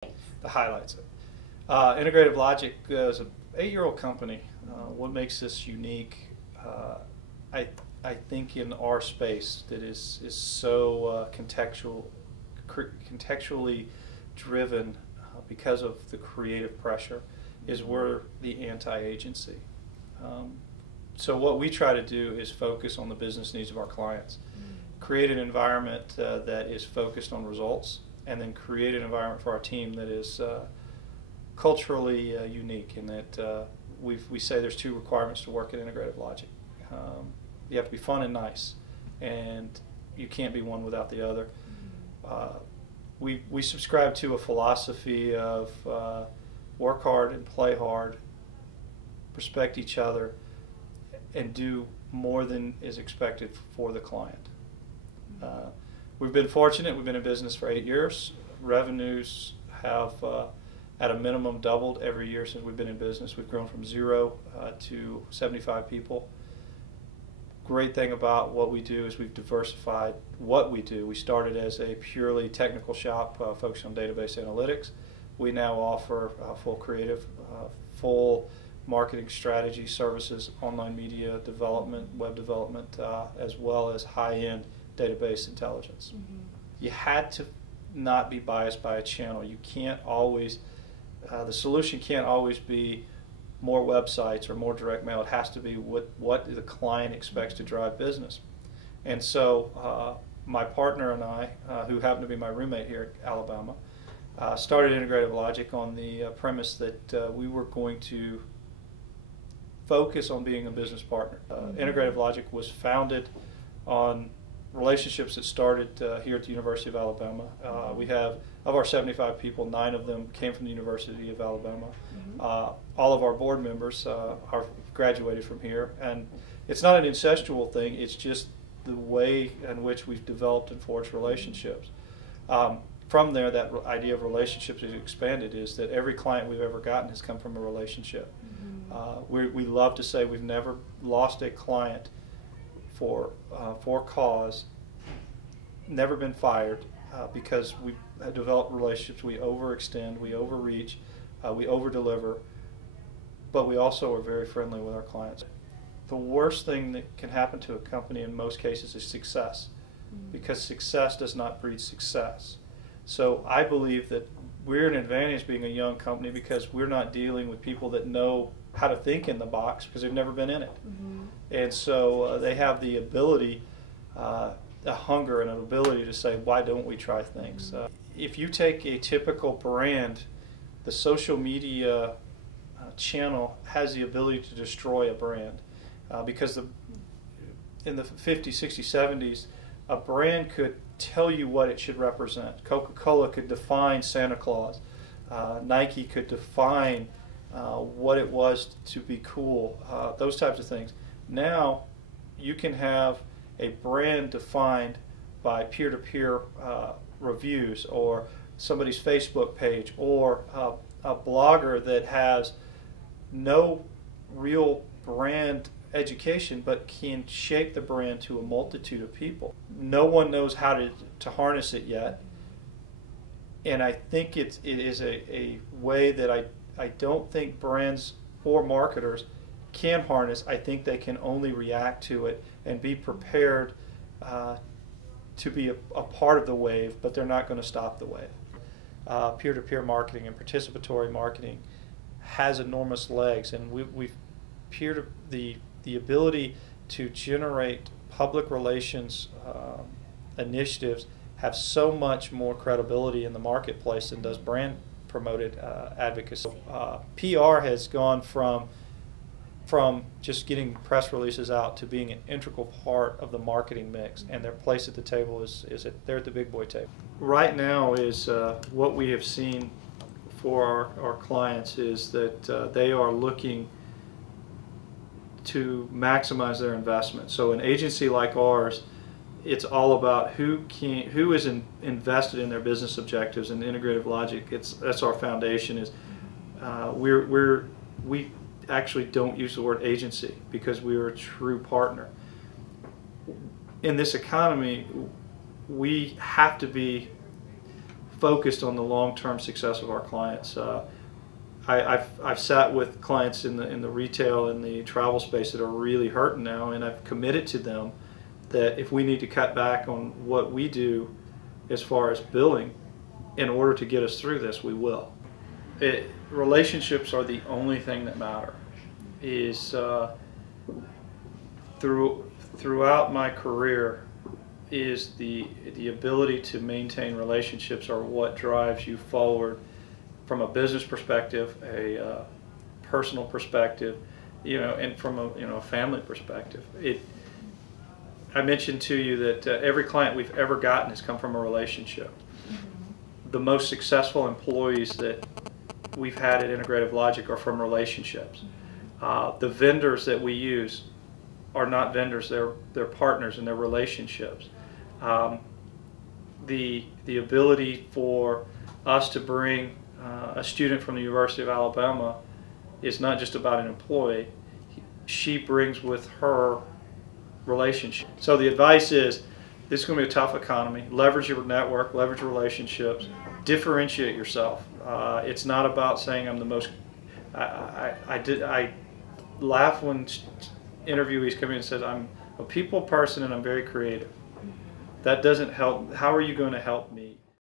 that highlights it. Integrative Logic is an 8-year-old company. What makes this unique, I think, in our space that is so contextually driven because of the creative pressure, is we're the anti-agency. So what we try to do is focus on the business needs of our clients, create an environment that is focused on results, and then create an environment for our team that is culturally unique, in that we say there's 2 requirements to work at Integrative Logic. You have to be fun and nice, and you can't be one without the other. We subscribe to a philosophy of work hard and play hard, respect each other, and do more than is expected for the client. We've been fortunate. We've been in business for 8 years. Revenues have at a minimum doubled every year since we've been in business. We've grown from 0 to 75 people. Great thing about what we do is we've diversified what we do. We started as a purely technical shop focused on database analytics. We now offer full creative, full marketing strategy services, online media development, web development, as well as high-end database intelligence. You had to not be biased by a channel. You can't always, the solution can't always be more websites or more direct mail. It has to be what the client expects to drive business. And so my partner and I, who happen to be my roommate here at Alabama, started Integrative Logic on the premise that we were going to focus on being a business partner. Integrative Logic was founded on relationships that started here at the University of Alabama. We have, of our 75 people, 9 of them came from the University of Alabama. All of our board members are graduated from here, and it's not an incestual thing. It's just the way in which we've developed and forged relationships. From there, that idea of relationships is expanded, is that every client we've ever gotten has come from a relationship. We love to say we've never lost a client for cause, never been fired, because we have developed relationships. We overextend, we overreach, we overdeliver, but we also are very friendly with our clients. The worst thing that can happen to a company in most cases is success, because success does not breed success. So I believe that we're an advantage being a young company because we're not dealing with people that know how to think in the box because they've never been in it. And so they have the ability, a hunger and an ability to say, why don't we try things? If you take a typical brand, the social media channel has the ability to destroy a brand, because in the 50s, 60s, 70s, a brand could tell you what it should represent. Coca-Cola could define Santa Claus. Nike could define what it was to be cool, those types of things. Now you can have a brand defined by peer-to-peer reviews, or somebody's Facebook page, or a blogger that has no real brand education but can shape the brand to a multitude of people. No one knows how to harness it yet, and I think it is a way that I don't think brands or marketers can harness. I think they can only react to it and be prepared to be a part of the wave, but they're not going to stop the wave. Peer-to-peer marketing and participatory marketing has enormous legs, and the ability to generate public relations initiatives have so much more credibility in the marketplace than does brand promoted advocacy. PR has gone from just getting press releases out to being an integral part of the marketing mix, and their place at the table they're at the big boy table. Right now is what we have seen for our clients is that they are looking to maximize their investment. So an agency like ours, it's all about who is invested in their business objectives, and Integrative Logic. That's our foundation. Is we actually don't use the word agency because we are a true partner. In this economy, we have to be focused on the long-term success of our clients. I've sat with clients in the retail and the travel space that are really hurting now, and I've committed to them that if we need to cut back on what we do as far as billing in order to get us through this, we will. Relationships are the only thing that matter. Throughout my career, is the ability to maintain relationships are what drives you forward from a business perspective, a personal perspective, and from a family perspective. I mentioned to you that every client we've ever gotten has come from a relationship. The most successful employees that we've had at Integrative Logic are from relationships. The vendors that we use are not vendors; they're partners in their relationships. The ability for us to bring a student from the University of Alabama is not just about an employee. She brings with her relationship. So the advice is, this is going to be a tough economy. Leverage your network, leverage your relationships, differentiate yourself. It's not about saying I'm the most. I laugh when interviewees come in and says I'm a people person and I'm very creative. That doesn't help. How are you going to help me?